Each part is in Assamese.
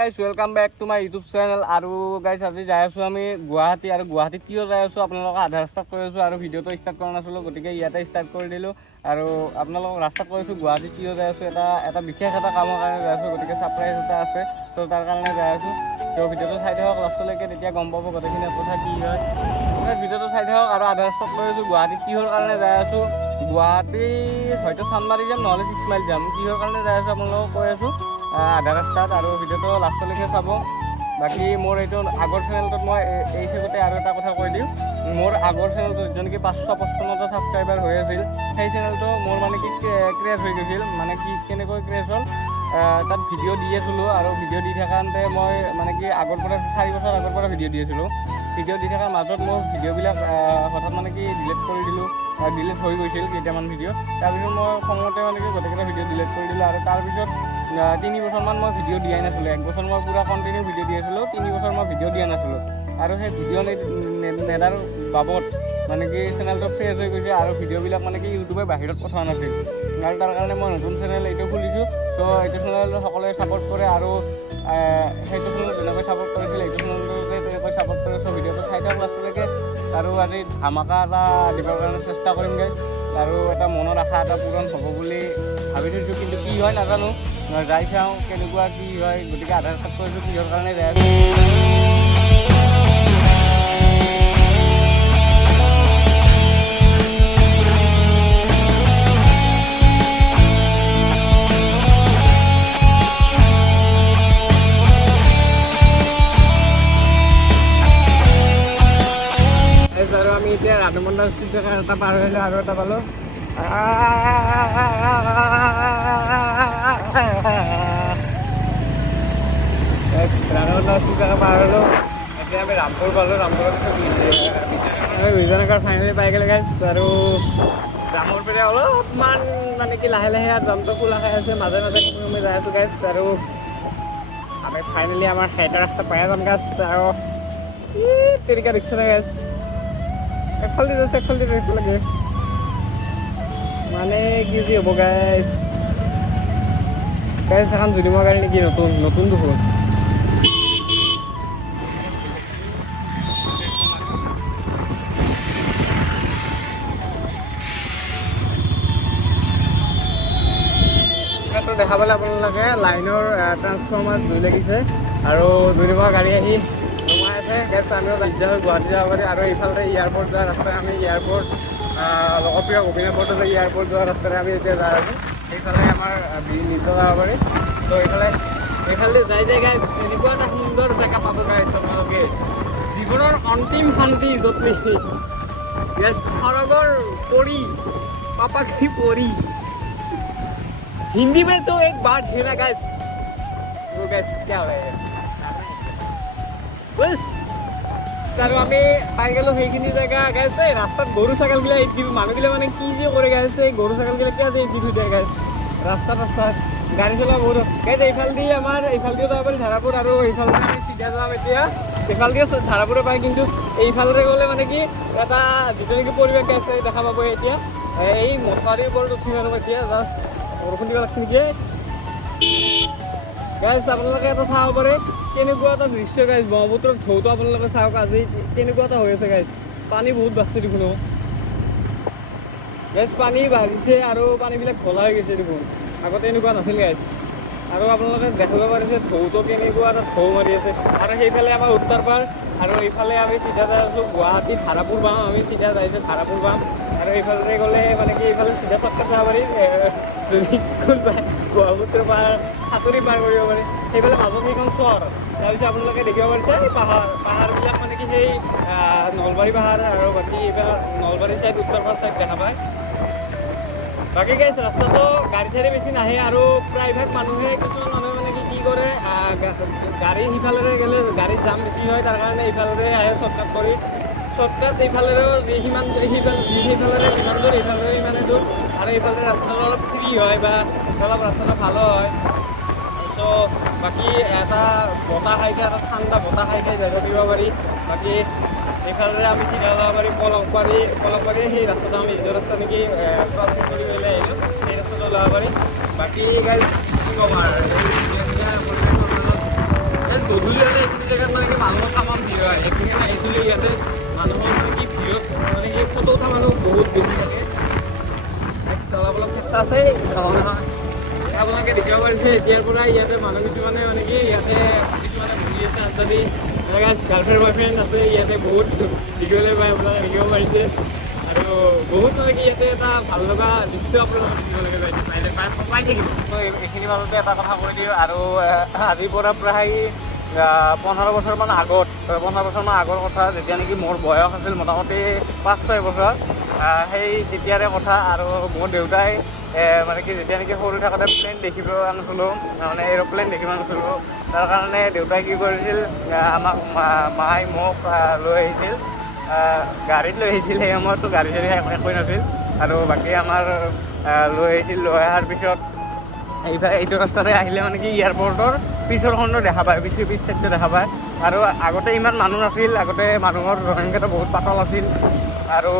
Guys welcome back to my YouTube channel. আৰু গাইজ আজি যাই আছোঁ আমি গুৱাহাটী। আৰু গুৱাহাটীত কিয় যাই আছোঁ আপোনালোকক আধা ৰাস্তাত কৈ আছোঁ, আৰু ভিডিঅ'টো ষ্টাৰ্ট কৰা নাছিলোঁ, গতিকে ইয়াতে ষ্টাৰ্ট কৰি দিলোঁ। আৰু আপোনালোকক ৰাস্তাত কৈ আছোঁ গুৱাহাটীত কিয় যাই আছোঁ, এটা বিশেষ এটা কামৰ কাৰণে যাই আছোঁ, গতিকে ছাৰপ্ৰাইজ এটা আছে, ত' তাৰ কাৰণে যাই আছোঁ। ত' ভিডিঅ'টো চাই থাকক লাষ্টলৈকে, তেতিয়া গম পাব গোটেইখিনি কথা কি হয়। ভিডিঅ'টো চাই থাকক। আৰু আধা ৰাস্তাত কৈ আছোঁ গুৱাহাটীত কিহৰ কাৰণে যাই আছোঁ। গুৱাহাটী হয়তো চানমাৰি যাম, নহ'লে 6 মাইল যাম। কিহৰ কাৰণে যাই আছোঁ আপোনালোকক কৈ আছোঁ আধা ৰাস্তাত, আৰু ভিডিঅ'টো লাষ্টলৈকে চাব। বাকী মোৰ এইটো আগৰ চেনেলটোত মই এই চেগতে আৰু এটা কথা কৈ দিওঁ, মোৰ আগৰ চেনেলটোত যোন কি 555টা ছাবস্ক্ৰাইবাৰ হৈ আছিল, সেই চেনেলটো মোৰ মানে কি ক্ৰেছ হৈ গৈছিল। মানে কি কেনেকৈ ক্ৰেছ হ'ল, তাত ভিডিঅ' দি আছিলোঁ, আৰু ভিডিঅ' দি থাকোঁতে মই মানে কি আগৰ পৰা 4 বছৰ আগৰ পৰা ভিডিঅ' দি আছিলোঁ। ভিডিঅ' দি থকাৰ মাজত মোৰ ভিডিঅ'বিলাক হঠাৎ মানে কি ডিলিট কৰি দিলোঁ, ডিলিট হৈ গৈছিল কেইটামান ভিডিঅ'। তাৰপিছত মই খঙতে মানে কি গোটেইকেইটা ভিডিঅ' ডিলিট কৰি দিলোঁ। আৰু তাৰপিছত 3 বছৰমান মই ভিডিঅ' দিয়াই নাছিলোঁ। 1 বছৰ মই পূৰা কণ্টিনিউ ভিডিঅ' দি আছিলোঁ, 3 বছৰ মই ভিডিঅ' দিয়া নাছিলোঁ। আৰু সেই ভিডিঅ' নেদাৰ বাবদ মানে কি চেনেলটো ফ্ৰেছ হৈ গৈছে, আৰু ভিডিঅ'বিলাক মানে কি ইউটিউবে বাহিৰত পঠোৱা নাছিল। আৰু তাৰ কাৰণে মই নতুন চেনেল এইটো খুলিছোঁ। ত' এইটো চেনেলটো সকলোৱে ছাপোৰ্ট কৰে, আৰু সেইটো চেনেলত যেনেকৈ ছাপোৰ্ট কৰিছিল এইটো চেনেলটোকে তেনেকৈ ছাপোৰ্ট কৰে। চ' ভিডিঅ'টো চাই থাকক লাষ্টলৈকে। আৰু আজি ধামাকা এটা দিবৰ কাৰণে চেষ্টা কৰিমগৈ, আৰু এটা মনৰ আশা এটা পূৰণ হ'ব বুলি ভাবি থৈছোঁ, কিন্তু কি হয় নাজানো। যাই চাওঁ কেনেকুৱা কি হয়, গতিকে আধাৰ কাৰ্ড কৰিছোঁ কিহৰ কাৰণে যাই আছোঁ। আৰু আমি এতিয়া ৰাধমণ্ডা ষ্ট্ৰীট এটা পাৰ হ'লোঁ, আৰু এটা পালোঁ। ৰাধমণ্ডা ষ্ট্ৰীট এটা পাৰ হ'লোঁ, এতিয়া আমি ৰামপুৰ পালোঁ। ৰামপুৰত বিজয়নগৰ ফাইনেলি পাই গ'লে গাইজ। আৰু ৰামৰ পৰা অলপমান মানে কি লাহে লাহে জামটো খোলা খাই আছে, মাজে মাজে আমি যাই আছোঁ গাইজ। আৰু আমি ফাইনেলি আমাৰ এটা ৰাস্তা পাই যাম গাইজ। আৰু তেনেকৈ দেখিছোঁ না গাইজ, একফালে দি লাগে মানে কি যি হ'ব গাইজ। গাইজ এখন জুদিমৰ গাড়ী নেকি, নতুন দেখোন। দেখা পালে আপোনালোকে লাইনৰ ট্ৰান্সফৰ্মাৰ জুই লাগিছে, আৰু জুদিমৰ গাড়ী আহি সোমাই আছে। গেছ আমিও ৰাজ্য হৈ গুৱাহাটী যাব পাৰি। আৰু এইফালে এয়াৰপৰ্ট যোৱা ৰাস্তাৰে আমি লোকপ্ৰিয় গোপীনাথ বৰদলৈ এয়াৰপৰ্ট যোৱা ৰাস্তাৰে আমি এতিয়া যাই আছোঁ। সেইফালে আমাৰ নিজে যাব পাৰি। ত' এইফালে যাই গাইজ এনেকুৱা এটা সুন্দৰ জেগা পাব গাইজ আপোনালোকে, জীৱনৰ অন্তিম শান্তি য'ত নেকি গেছ সৰগৰ পৰি পাপা কি পৰি। हिंदी में तो एक बात थी ना गाइस, वो गाइस क्या है बस। আৰু আমি পাই গ'লোঁ সেইখিনি জেগা গাইছ। এই ৰাস্তাত গৰু ছাগলবিলাক এৰি দিব, মানুহবিলাক মানে কি যে কৰে গাইছ, এই গৰু ছাগলবিলাক কিয় যে এৰি থৈ গাইছ ৰাস্তাত গাড়ী চলোৱা বহুত গাইছ। এইফালেদি এইফালেদিও যাব পাৰি ধাৰাপুৰ, আৰু এইফালেদি আমি চিধা যাম এতিয়া। এইফালেদিও ধাৰাপুৰে পায়, কিন্তু এইফালে গ'লে মানে কি এটা যিটো নেকি পৰিৱেশ গাইছে দেখা পাব। এতিয়া এই মথাউৰিৰ ওপৰত উঠি আৰু এতিয়া জাষ্ট বৰষুণ দিব লাগছে নেকি গাইজ। আপোনালোকে এটা চাব পাৰে কেনেকুৱা এটা দৃশ্য গাইজ, ব্ৰহ্মপুত্ৰৰ ঢৌটো আপোনালোকে চাওক আজি কেনেকুৱা এটা হৈ আছে গাইজ। পানী বহুত বাঢ়িছে দেখোন গাইজ, পানী বাঢ়িছে আৰু পানীবিলাক ঘোলা হৈ গৈছে দেখোন, আগতে এনেকুৱা নাছিল গাইজ। আৰু আপোনালোকে দেখিব পাৰিছে ঢৌটো কেনেকুৱা এটা ঢৌ মাৰি আছে। আৰু সেইফালে আমাৰ উত্তৰ পাৰ, আৰু এইফালে আমি চিধা যাই আছোঁ গুৱাহাটী ধাৰাপুৰ পাম। আমি চিধা যাইছোঁ ধাৰাপুৰ পাম, আৰু এইফালে গ'লে মানে কি এইফালে চিধা চৰ্টকাট যাব পাৰি। যদি কোনোবাই ব্ৰহ্মপুত্ৰ পাৰ সাঁতুৰি পাৰ কৰিব পাৰি। সেইফালে মাজত সেইখন চৰ, তাৰপিছত আপোনালোকে দেখিব পাৰিছে পাহাৰবিলাক মানে কি সেই নলবাৰী পাহাৰ, আৰু বাকী এইফালে নলবাৰী ছাইড উত্তৰ পাৰ ছাইড দেখা পায়। বাকী গাইজ ৰাস্তাটো গাড়ী চাড়ী বেছি নাহে, আৰু প্ৰায়ভাগ মানুহে কিছুমান মানুহে মানে কি কৰে গাড়ী সিফালেৰে গ'লে গাড়ীৰ জাম বেছি হয়, তাৰ কাৰণে এইফালেৰে আহে চৰ্টকাট কৰি। চৰ্টকাট এইফালেৰেও সেইফালেৰে যিমান দূৰ এইফালেৰে সিমানে দূৰ, আৰু এইফালে ৰাস্তাটো অলপ ফ্ৰী হয় বা অলপ ৰাস্তাটো ভালো হয়। চ' বাকী এটা বতাহ খাইকে, এটা ঠাণ্ডা বতাহ খাইকে যাব দিব পাৰি। বাকী এইফালেৰে আমি চিধা যাব পাৰি পলকবাৰী সেই ৰাস্তাটো আমি যিটো ৰাস্তা নেকি ক্ৰছিং কৰি পেলাই আহিলোঁ, সেই ৰাস্তাটো ওলাব পাৰি। বাকী গাইজ কি ক'ম আৰু গধূলি হ'লে এইখিনি জেগাত মানে কি মানুহৰ তামাম ভিৰ হয়। এইখিনি আহিছিলোঁ ইয়াতে মানুহৰ মানে কি ভিৰত মানে কি ফটো উঠা মানুহ বহুত বেছি থাকে। অলপ অলপ চেষ্টা আছে আপোনালোকে দেখিব পাৰিছে এতিয়াৰ পৰা ইয়াতে মানুহ কিছুমানে মানে কি ইয়াতে কিছুমানে বহি আছে আড্ডা দি গাৰ্লফ্ৰেণ্ড বয়ফ্ৰেণ্ড আছে ইয়াতে বহুত দেখিবলৈ পাই আপোনালোকে দেখিব পাৰিছে আৰু বহুত মানে কি ইয়াতে এটা ভাল লগা দৃশ্য আপোনালোকে দেখিবলৈ পাই থাকিব। এইখিনি মাজতে এটা কথা কৈ দিওঁ আৰু আজিৰ পৰা প্ৰায় 15 বছৰমান আগত 15 বছৰমান আগৰ কথা যেতিয়া নেকি মোৰ বয়স আছিল মোটামুটি 5-6 বছৰ সেই তেতিয়াৰে কথা আৰু মোৰ দেউতাই মানে কি যেতিয়া নেকি সৰু থাকোঁতে প্লেন দেখিব নাছিলোঁ মানে এৰ'প্লেন দেখিব নাছিলোঁ তাৰ কাৰণে দেউতাই কি কৰিছিল আমাক মায়ে মোক লৈ আহিছিল গাড়ীত লৈ আহিছিল। সেই সময়ততো গাড়ী চাড়ী একোৱেই নাছিল আৰু বাকী আমাৰ লৈ আহিছিল। লৈ অহাৰ পিছত এইটো ৰাস্তাতে আহিলে মানে কি এয়াৰপৰ্টৰ পিছৰ খণ্ডটো দেখা পায় পিছ চাইডটো দেখা পায় আৰু আগতে ইমান মানুহ নাছিল। আগতে মানুহৰ জনসংখ্যাটো বহুত পাতল আছিল আৰু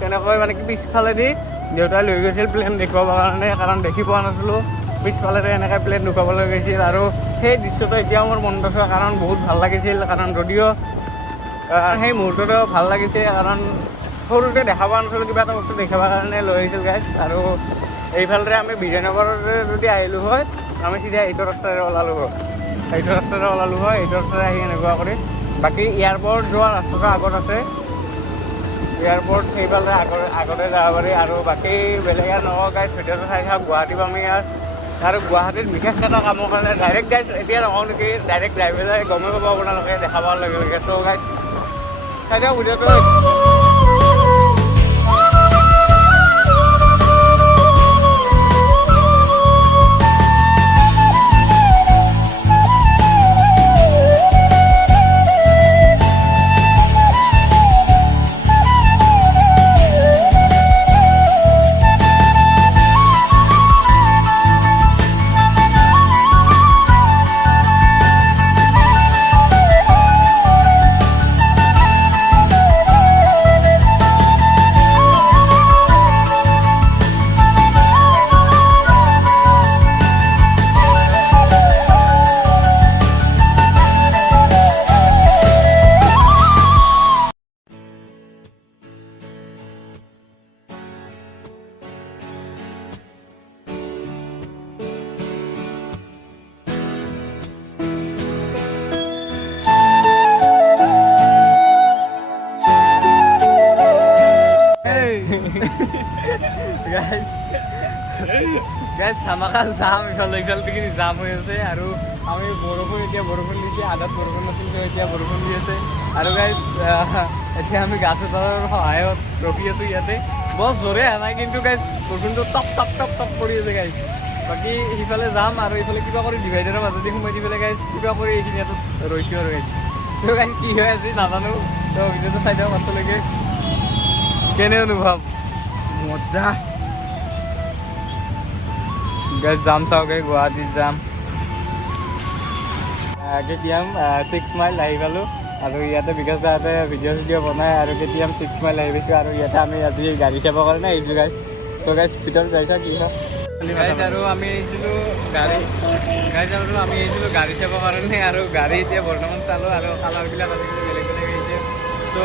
তেনেকৈ মানে কি পিছফালেদি দেউতাই লৈ গৈছিল প্লেন দেখুৱাবৰ কাৰণে কাৰণ দেখি পোৱা নাছিলোঁ। পিছফালেৰে এনেকৈ প্লেন দেখুৱাবলৈ গৈছিল আৰু সেই দৃশ্যটো এতিয়াও মোৰ মনত আছে কাৰণ বহুত ভাল লাগিছিল। কাৰণ যদিও সেই মুহূৰ্তটো ভাল লাগিছে কাৰণ সৰুতে দেখা পোৱা নাছিলোঁ কিবা এটা বস্তু দেখাবৰ কাৰণে লৈ আহিছিল গাইজ। আৰু এইফালেৰে আমি বিজয়নগৰৰে যদি আহিলোঁ হয় আমি চিধা এইটো ৰাস্তাৰে ওলালোঁ হয় এইটো ৰাস্তাৰে আহি এনেকুৱা কৰি বাকী এয়াৰপৰ্ট যোৱা ৰাস্তাটো আগত আছে। এয়াৰপৰ্ট সেইফালে আগতে যাব পাৰি আৰু বাকী বেলেগ নকওঁ গাইজ। ভিডিঅ'টো চাই থাকক গুৱাহাটী পামেই আৰু গুৱাহাটীত বিশেষ এটা কামৰ কাৰণে ডাইৰেক্ট গাইজ এতিয়া নকওঁ নেকি ডাইৰেক্ট যাই পেলাই গমেই পাব আপোনালোকে দেখা পোৱাৰ লগে লগে। চ' গাইজ চাই থাকক ভিডিঅ'টো। গাইজ ধামাকা যাম ইফালে পিনে জাম হৈ আছে আৰু আমি বৰষুণ দিছে আধাত বৰষুণ নাছিল এতিয়া বৰষুণ দি আছে আৰু গাইজ এতিয়া আমি গাছ এডালৰ সহায়ত ৰখি আছোঁ ইয়াতে। বৰ জোৰে অহা নাই কিন্তু গাইজ বৰষুণটো টপ পৰি আছে গাইজ। বাকী সিফালে যাম আৰু এইফালে কিবা কৰি ডিভাইডাৰৰ মাজতে সোমাই দি পেলাই গাইজ কিবা কৰি এইখিনি ইয়াত ৰৈছোঁ আৰু গাইজ। তো গাইজ কি হৈ আছে নাজানো। তো ভিডিঅ'টো চাই থাকক পাছলৈকে। কেনে অনুভৱ? মজা গাইজ যাম চাওঁগে গুৱাহাটীত যাম KTM 6 মাইল আহি পালোঁ আৰু ইয়াতে বিকাশ দাহঁতে ভিডিঅ' বনাই আৰু KTM 6 মাইল আহি পাইছোঁ আৰু ইয়াতে আমি আজি গাড়ী চাবৰ কাৰণে আহিছোঁ গাইজ। ত' গাইজ ভিতৰত যাইছা কি হয় গাইজ আৰু আমি আহিছিলোঁ গাড়ী চাবৰ কাৰণে আৰু গাড়ী এতিয়া বৰ্তমান চালোঁ আৰু কালাৰবিলাক আজিকালি বেলেগ আহিছে। ত'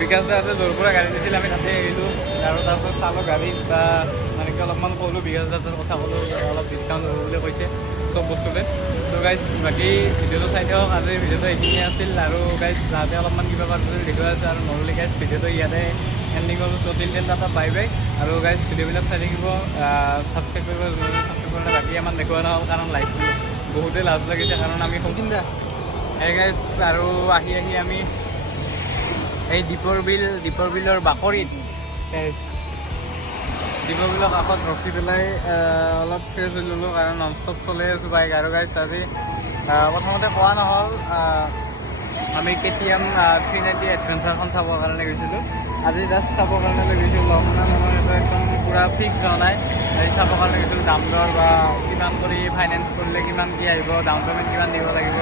বিকাশ দাহঁতে য'ৰ পৰা গাড়ী দিছিল আমি তাতে আহিলোঁ আৰু তাৰপিছত চালোঁ গাড়ী বা মানে কি অলপমান ক'লোঁ বিকাশ দাহঁতৰ কথা ক'লোঁ অলপ ডিছকাউণ্ট হ'ব বুলি কৈছে চব বস্তুতে। ত' গাইজ বাকী ভিডিঅ'টো চাই থাকক। আজিৰ ভিডিঅ'টো এইখিনিয়ে আছিল আৰু গাইজ তাতে অলপমান কিবা পাৰ্চেল দেখুৱাই আছে আৰু নহ'লে গাইজ ভিডিঅ'টো ইয়াতে এণ্ডিং কৰোঁ। ত' till then tata bye bye আৰু গাইজ ভিডিঅ'বিলাক চাই থাকিব ছাবস্ক্ৰাইব কৰিব বাকী ইমান দেখুওৱা নহ'ল কাৰণ লাইভ বহুতেই লাজ লাগিছে কাৰণ আমি সেই গাইজ আৰু আহি আমি এই দীপৰ বিলৰ বাকৰিত দীপৰ বিলৰ কাষত ৰখি পেলাই অলপ ফ্ৰেছ হৈ ল'লোঁ কাৰণ নন ষ্টপ চলাই আছোঁ বাইক। আৰু গাইজ আজি প্ৰথমতে কোৱা নহ'ল আমি KTM 390 এডভেঞ্চাৰখন চাবৰ কাৰণে গৈছিলোঁ। আজি জাষ্ট চাবৰ কাৰণে লৈ গৈছিলোঁ লকডাউন মনৰ এইটো একদম পূৰা ফিক্স হোৱা নাই। এই চাবৰ কাৰণে গৈছিলোঁ দাম দৰ বা কিমান কৰি ফাইনেন্স কৰিলে কিমান কি আহিব ডাউন পে'মেণ্ট কিমান দিব লাগিব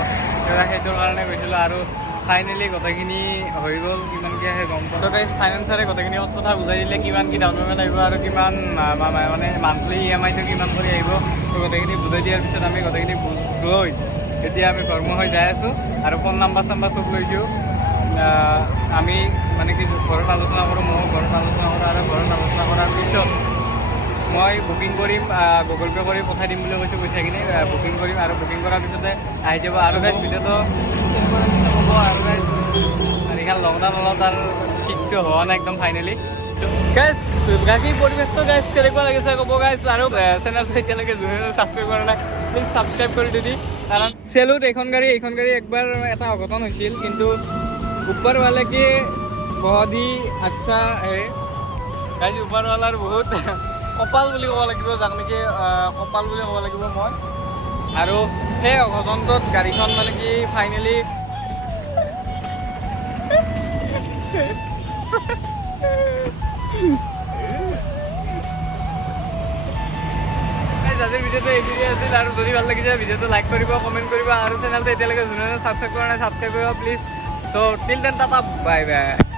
সেইটোৰ কাৰণে গৈছিলোঁ আৰু ফাইনেলি গোটেইখিনি হৈ গ'ল। কিমান কি আহে গম পাওঁ। গাইজ ফাইনেন্সাৰে গোটেইখিনি কথা বুজাই দিলে কিমান কি ডাউন পে'মেণ্ট আহিব আৰু কিমান মানে মান্থলি EMI টো কিমান কৰি আহিব। তো গোটেইখিনি বুজাই দিয়াৰ পিছত আমি গোটেইখিনি লৈ এতিয়া আমি কৰ্ম হৈ যাই আছোঁ আৰু ফোন নাম্বাৰ চাম্বাৰ চব লৈছোঁ। আমি মানে কি ঘৰত আলোচনা কৰোঁ, মই ঘৰত আলোচনা কৰোঁ আৰু ঘৰত আলোচনা কৰাৰ পিছত মই বুকিং কৰিম, গুগল পে' কৰি পঠাই দিম বুলি কৈছোঁ। পইচাখিনি বুকিং কৰিম আৰু বুকিং কৰাৰ পিছতে আহি যাব। আৰু গাইজ ভিডিঅ'টো হ'ব আৰু গাইজ এইখন লং না নলওঁ তাৰ ঠিকটো হোৱা নাই একদম ফাইনেলি। গাইজ বাকী পৰিৱেশটো গাইজ কেনেকুৱা লাগিছে ক'ব গাইজ। আৰু চেনেলটো এতিয়ালৈকে যোনে ছাবস্ক্ৰাইব কৰা নাই প্লিজ ছাবস্ক্ৰাইব কৰি দিবি। কাৰণ চেলুত এইখন গাড়ী একবাৰ এটা অঘটন হৈছিল, কিন্তু ऊपर वाले के बहुत ही अच्छा है গাইজ। ऊपरवालाৰ বহুত কপাল বুলি ক'ব লাগিব, যাক নেকি কপাল বুলি ক'ব লাগিব মই। আৰু সেই অঘটনটোত গাড়ীখন মানে কি ফাইনেলি আজিৰ ভিডিঅ'টো এইটোৱে আছিল। আৰু যদি ভাল লাগিছে ভিডিঅ'টো লাইক কৰিব, কমেণ্ট কৰিব আৰু চেনেলটো এতিয়ালৈকে যোনে ছাবস্ক্ৰাইব কৰা নাই ছাবস্ক্ৰাইব কৰিব please. So' till then tata bye bye.